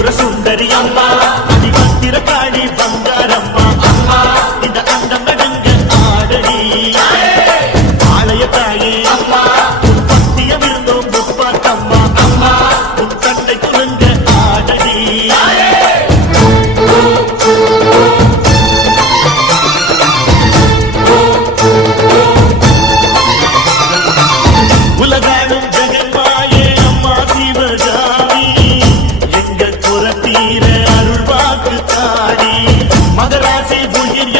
திரிபுர சுந்தரி அம்மா அதிபத்திர காளி பங்காரம்மா அம்மா இந்த அண்டம் நடங்க ஆடடி ஆலய தாயே அம்மா உன் பத்தியம் இருந்தோம் முப்பாத்தம்மா அம்மா உன் கட்டை துலங்க ஆடடி உலகாடும் ஜெகன்மாயே அம்மா சிவகாமி எங்க குரத்தீர அருள் வாக்கு தாடி மகராசி புயல்